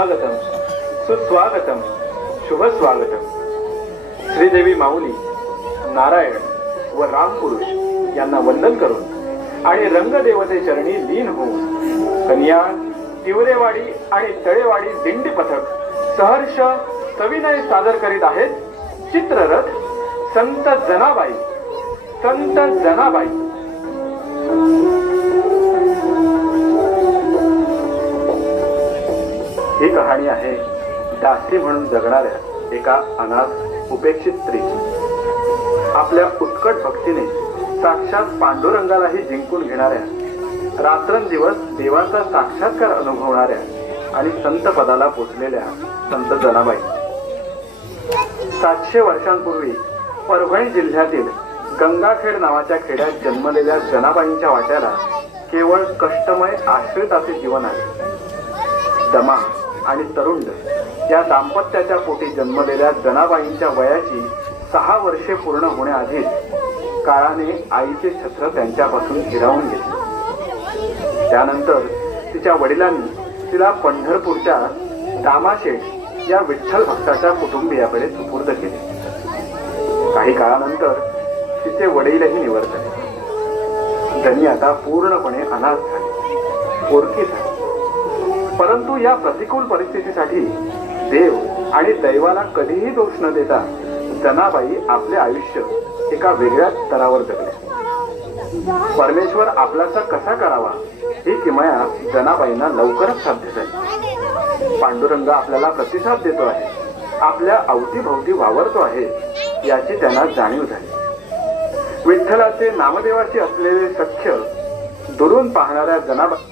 सुस्वागतम सुस्वागतम शुभ स्वागतम. श्रीदेवी माऊली नारायण व रामपुरुष यांना वंदन करून आणि रंगदेवते चरणी लीन होऊन कन्याळ, तिवरेवाडी आणि तळेवाडी दिंडी पथक सहर्ष सविनय सादर करीत आहेत चित्ररथ संत जनाबाई. संत जनाबाई ही कहाणी आहे दासी म्हणून जगणाऱ्या एका अनाथ उपेक्षित स्त्रीची. आपल्या उत्कट भक्तीने साक्षात पांडुरंगालाही जिंकून घेणाऱ्या, रात्रंदिवस देवाचा साक्षात्कार अनुभवणाऱ्या आणि संत पदाला पोचलेल्या संत जनाबाई. 700 वर्षांपूर्वी परभणी जिल्ह्यातील गंगाखेड नावाच्या खेड्यात जन्मलेल्या जनाबाईंच्या वाट्याला केवळ कष्टमय आश्रिताचे जीवन आहे. दमा आणि तरुंड या दाम्पत्याच्या पोटी जन्मलेल्या जनाबाईंच्या वयाची 6 वर्षे पूर्ण होण्याआधीच काळाने आईचे छत्र त्यांच्यापासून हिरावून घेतले. त्यानंतर तिच्या वडिलांनी तिला पंढरपूरच्या दामाशेठ या विठ्ठल भक्ताच्या कुटुंबियाकडे सुपूर्द केले. काही काळानंतर तिचे वडीलही निवर्तले. धनी आता पूर्णपणे अनाथ झाली, पोरकी झाली. परंतु या प्रतिकूल परिस्थितीसाठी देव आणि दैवाला कधीही दोष न देता जनाबाई आपले आयुष्य एका वेगळ्या स्तरावर जगले. परमेश्वर आपलासा कसा करावा ही किमया जनाबाईंना लवकरच साध्य झाली. पांडुरंग आपल्याला प्रतिसाद देतो आहे, आपल्या अवतीभोवती वावरतो आहे याची त्यांना जाणीव झाली. विठ्ठलाचे नामदेवाशी असलेले सख्य दुरून पाहणाऱ्या जनाबाई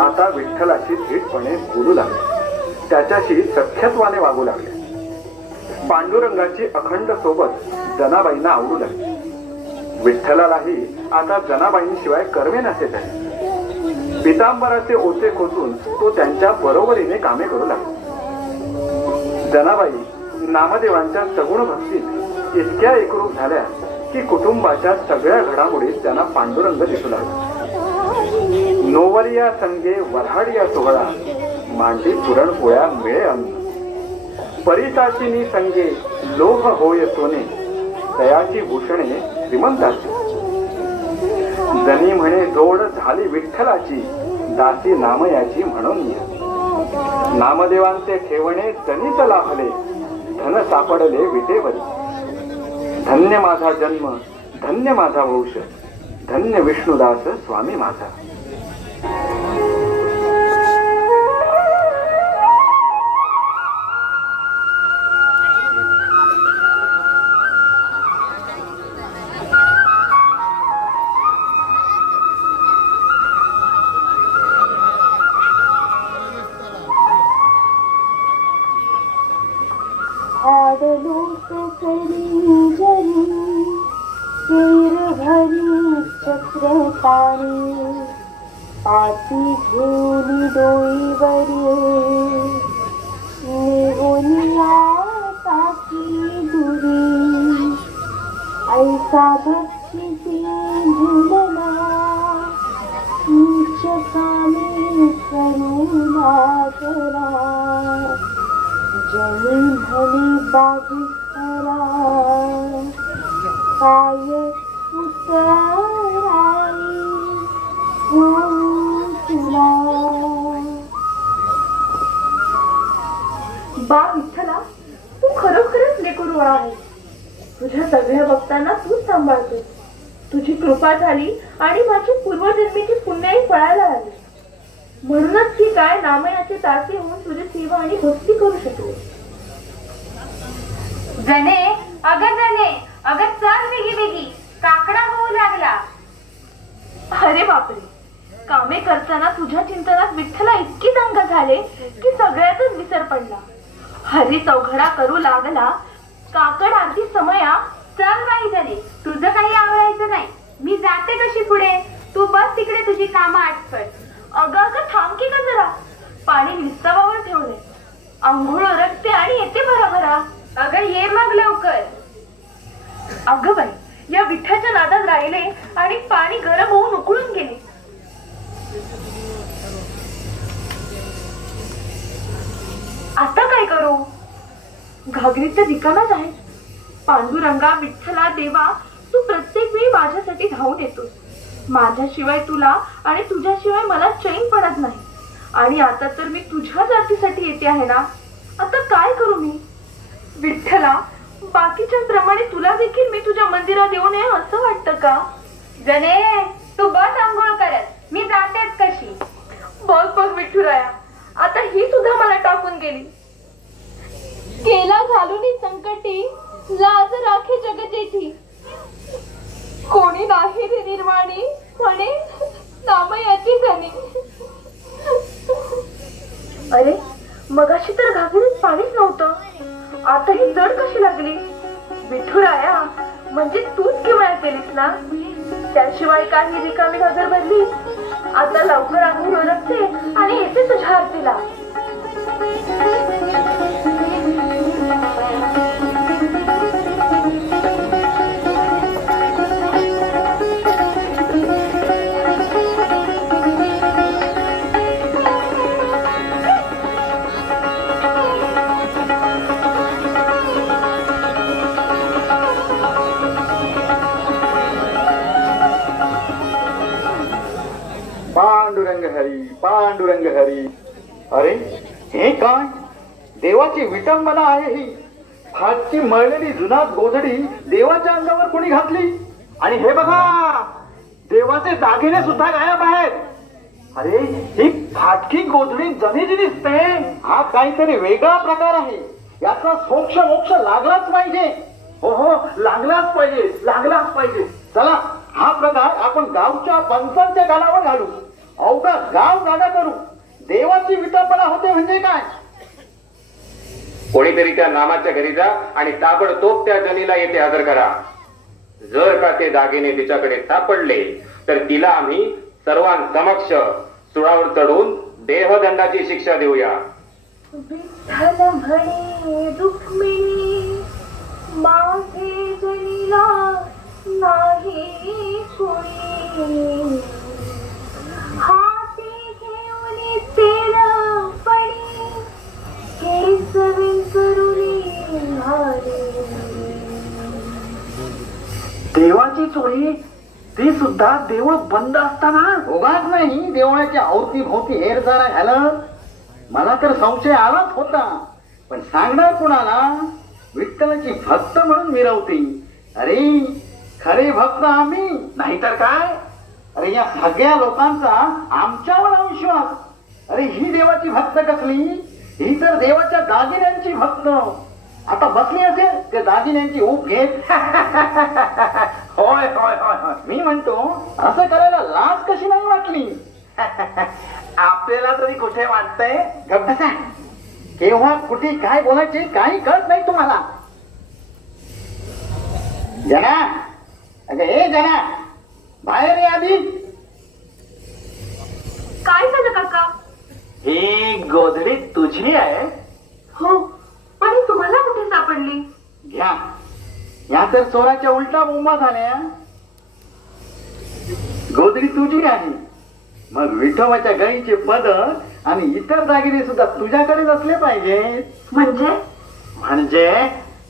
आता विठ्ठलाशी थेटपणे बोलू लागले, त्याच्याशी सख्यत्वाने वागू लागले. पांडुरंगाची अखंड सोबत जनाबाईंना आवडू लागली. विठ्ठलालाही आता जनाबाईंशिवाय करमे नसे झाले. पितांबराचे ओचे खोचून तो त्यांच्या बरोबरीने कामे करू लागला. जनाबाई नामदेवांच्या सगुण भक्तीत इतक्या एकरूप झाल्या की कुटुंबाच्या सगळ्या घडामोडीत त्यांना पांडुरंग दिसू लागला. नोवरिया संगे वऱ्हाडिया सोहळा, मांडी पुरणपोळ्या मिळे अन्न. परिताचिनी संगे लोह होय सोने, तयाची भूषणे श्रीमंताची. जनी म्हणे जोड झाली विठ्ठलाची, दासी नामयाची म्हणून. नामदेवांचे ठेवणे जनीच लाभले, धन सापडले विटेवरी. धन्य माझा जन्म, धन्य माझा वंश, धन्य विष्णुदास स्वामी माझा. बा विठ्ठला, तू खरोखरच लेकरू आहे. तुझ्या सगळ्या भक्तांना तूच सांभाळतोस. तुझी कृपा झाली आणि माझी पूर्वजन्मीची पुण्याई फळायला आली. म्हणूनच की काय नामयाचे दासी होऊन तुझी सेवा आणि भक्ती करू शकले. जने अगं चल बेगी बेगी, काकडा होऊ लागला. अरे बापरे, कामे करताना तुझ्या चिंतनात विठ्ठला इतकी दंग झाले की सगळ्यातच विसर पडला. हरी चौघडा करू लागला. काकड आरती समया. चल बाई जने, तुझं काही आवडायचं नाही. मी जाते कशी पुढे, तू बस तिकडे तुझी कामं आटपट. अगं थांब की का जरा. पाणी विस्तवावर ठेवले. अंघोळ ओरखते आणि येते भराभरा. अगं ये मग लवकर. अगं बाई, या विठ्ठाच्या नादात राहिले आणि पाणी गरम होऊन उकळून गेले. मागणीत तर रिकाम्याच आहेत. पांडुरंगा, विठ्ठला, देवा, तू प्रत्येक वेळी माझ्यासाठी धावून येतोस. माझ्याशिवाय तुला आणि तुझ्याशिवाय मला चैन पडत नाही. आणि आता तर मी तुझ्या जातीसाठी येते आहे ना. आता काय करू मी? विठ्ठला, बाकीच्या प्रमाणे तुला देखील मी तुझ्या मंदिरात येऊ नये असं वाटतं का? जने, तू बस आंघोळ करत, मी जातेच कशी. बघ बघ विठुराया, आता ही सुद्धा मला टाकून गेली. केला घालून संकटी, लाज राखे जगजेठी. कोणी नाही रे निर्वाणी, म्हणे नामयाची धनी. अरे, मगाशी तर घागरीत पाणीच नव्हतं, आता ही जड कशी लागली? विठुराया, म्हणजे तूच किमया केलीस ना? त्याशिवाय काही रिकामी घागर भरली. आता लवकर आंघोळ ओळखते आणि येते तुझ्या आरतीला. पांडुरंग हरी, पांडुरंग हरी. अरे, हे काय? देवाची विटंबना आहे ही. हातची मळलेली जुनाट गोधडी देवाच्या अंगावर कोणी घातली? आणि हे बघा, देवाचे दागिने सुद्धा गायब आहेत. अरे, ही फाटकी गोधडी जमेची दिसते. हा काहीतरी वेगळा प्रकार आहे. याचा सोक्ष मोक्ष लागलाच पाहिजे. हो हो, लागलाच पाहिजे, लागलाच पाहिजे. चला, हा प्रकार आपण गावच्या पंचांच्या कानावर घालू. अवघा गाव जागा करू. देवाची विटंबना होते म्हणजे काय? कोणीतरी त्या नामाच्या घरी जा आणि ताबडतोब त्या जनीला येथे हजर करा. जर का ते दागिने तिच्याकडे सापडले तर तिला आम्ही सर्वांसमक्ष सुळावर चढून देहदंडाची शिक्षा देऊया. विठ्ठल म्हणे रुक्मिणी, माझे जनीला नाही कोणी. हाती घेऊन तेल पडी, केसवी करुणी हारे. देवाची चोरी, ती सुद्धा देऊळ बंद असताना? उगाच नाही देवळाच्या अवती भोवती हेरजारा घालत. मला तर संशय आलाच होता, पण सांगणार कुणाला? विठ्ठलाची भक्त म्हणून मिरवते. अरे, खरे भक्त आम्ही, नाहीतर काय? अरे, या सगळ्या लोकांचा आमच्यावर अविश्वास. अरे, ही देवाची भक्त कसली? ही तर देवाच्या दागिन्यांची भक्त. आता बसली असेल ते दागिन्यांची ऊब घेत. होय होय होय होय, मी म्हणतो असं करायला लाज कशी नाही वाटली? आपल्याला तरी कुठे वाटतंय? गप्पा, केव्हा कुठे काय बोलायचे काही कळत नाही तुम्हाला. जना, अगं हे जना, बाहेर ये आधी. काय झालं काका? ही गोधडी तुझी आहे? हो, पण ही तुम्हाला कुठे सापडली? घ्या, या तर चोराच्या उलटा बोंबा झाल्या. गोधडी तुझी आहे, मग विठोबाच्या गाईचे पदर आणि इतर दागिने सुद्धा तुझ्याकडेच असले पाहिजे.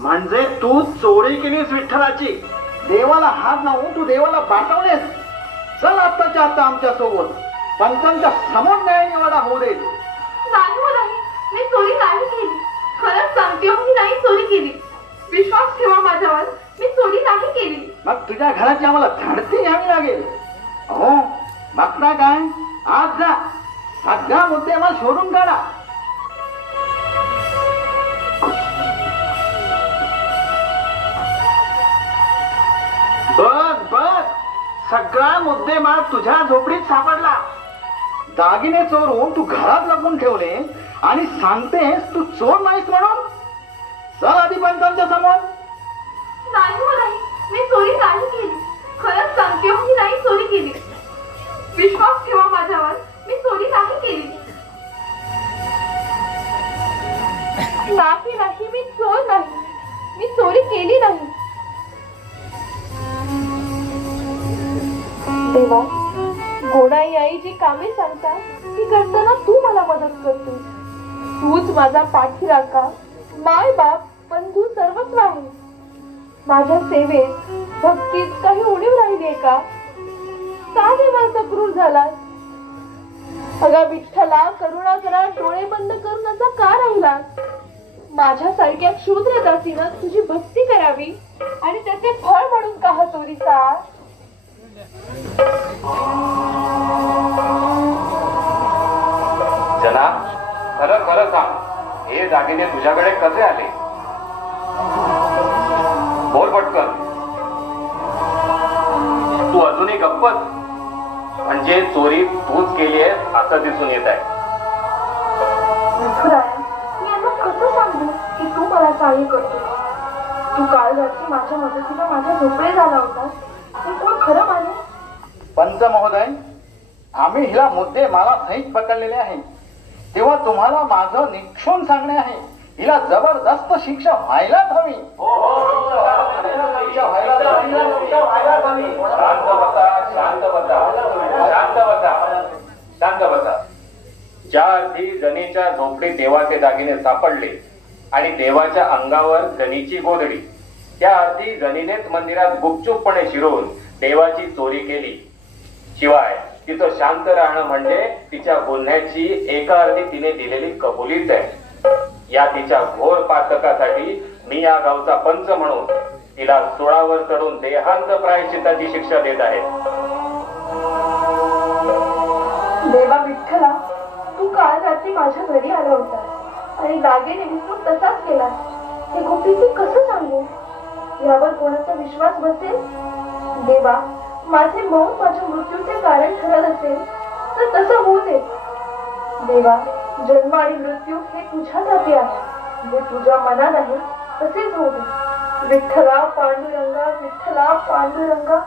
म्हणजे तू चोरी केलीस विठ्ठलाची. देवाला हात लावून तू देवाला बाटवलेस. चल आत्ताच्या आता आमच्या सोबत पंचांच्या समोर न्याय निवाडा होऊ दे. नाही हो नाही, मी चोरी नाही केली. खरंच सांगते, मी नाही चोरी केली. विश्वास ठेवा माझ्यावर, मी चोरी नाही केली. मग तुझ्या घराची आम्हाला झडती घ्यावी लागेल. हो, बघता काय? आज जा, सगळा मुद्दे मला शोधून काढा. बघ, सगळा मुद्देमाल तुझ्या झोपडीत सापडला. दागिने चोरून तू घरात लपून ठेवले आणि सांगतेस तू चोर नाहीस म्हणून. चल आधी पंचांच्या समोर. नाही हो नाही, मी चोरी नाही केली. खरंच सांगते, मी नाही चोरी केली. विश्वास ठेवा माझ्यावर, मी चोरी नाही केली. नाही, मी चोर नाही. मी चोरी केली नाही. देवा, गोडाई आई जी कामे सांगता ती करताना तू मला मदत करतो. तूच माझा पाठीराखा, माय बाप पण तू सर्वस्व आहे. माझ्या सेवेत भक्तीत काही उणीव राहिलीये का? का देवाचा क्रूर झालास? अगा विठ्ठला, करुणा करा, डोळे बंद करून असा का राहिलास? माझ्यासारख्या क्षुद्र दासीनं तुझी भक्ती करावी आणि त्याचे फळ म्हणून का चोरीसा? जना, खरं खरं सांग, हे दागिने तुझ्याकडे कसे आले? बोल पटकन. तू अजूनही गप्पच? म्हणजे चोरी तूच केली आहे असं दिसून येत आहे. मी यांना कसं सांगू की तू मला सहाय्य करतो? तू काल रात्री माझ्या मदतीला माझ्या झोपडे झाला होता, हे कोण खरं माने? पंच महोदय, आम्ही हिला मुद्दे मला सहित पकडलेले आहे, तेव्हा तुम्हाला माझं निक्षून सांगणे आहे, हिला जबरदस्त शिक्षा व्हायलाच हवी. शांत बसा, शांत बसा, शांत बसा, शांत बसा. ज्या अर्थी गणीच्या झोपडीत देवाचे दागिने सापडले आणि देवाच्या अंगावर गणीची गोधडी, त्या अर्थी गणीनेच मंदिरात गुपचूपपणे शिरून देवाची चोरी केली. शिवाय तिचं शांत राहणं म्हणजे तिच्या गुन्ह्याची एका अर्थी तिने दिलेली कबुलीच आहे. या तिच्या घोर पातकासाठी मी या गावचा पंच म्हणून तिला सुळावर चढून देहांत प्रायश्चित्ताची शिक्षा देत आहे. देवा विठ्ठला, तू काल रात्री माझ्या घरी आला होतास आणि दागिने विसरून तसाच केलास. हे गोपीचे कसं सांगू? यावर कोणाचा विश्वास बसेल? देवा, माझे मौन माझ्या मृत्यूचे कारण ठरत असेल तर तसं होऊ दे. देवा, जन्म आणि मृत्यू हे तुझ्याच हाती आहे. जे तुझ्या मनात आहे तसेच होऊ दे. विठ्ठला पांडुरंगा, विठ्ठला पांडुरंगा.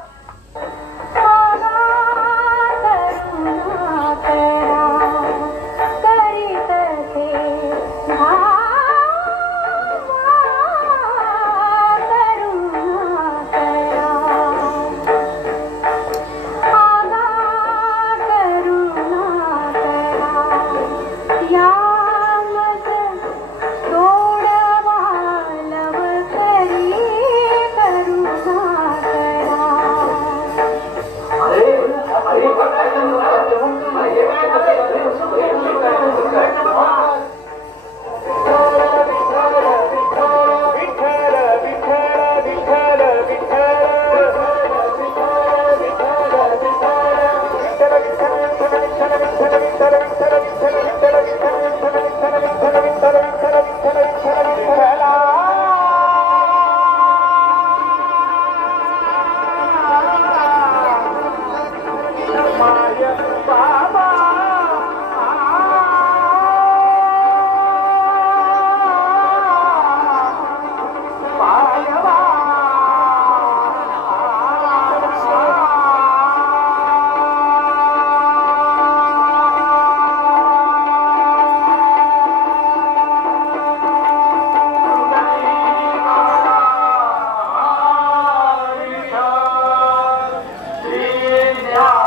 Yeah.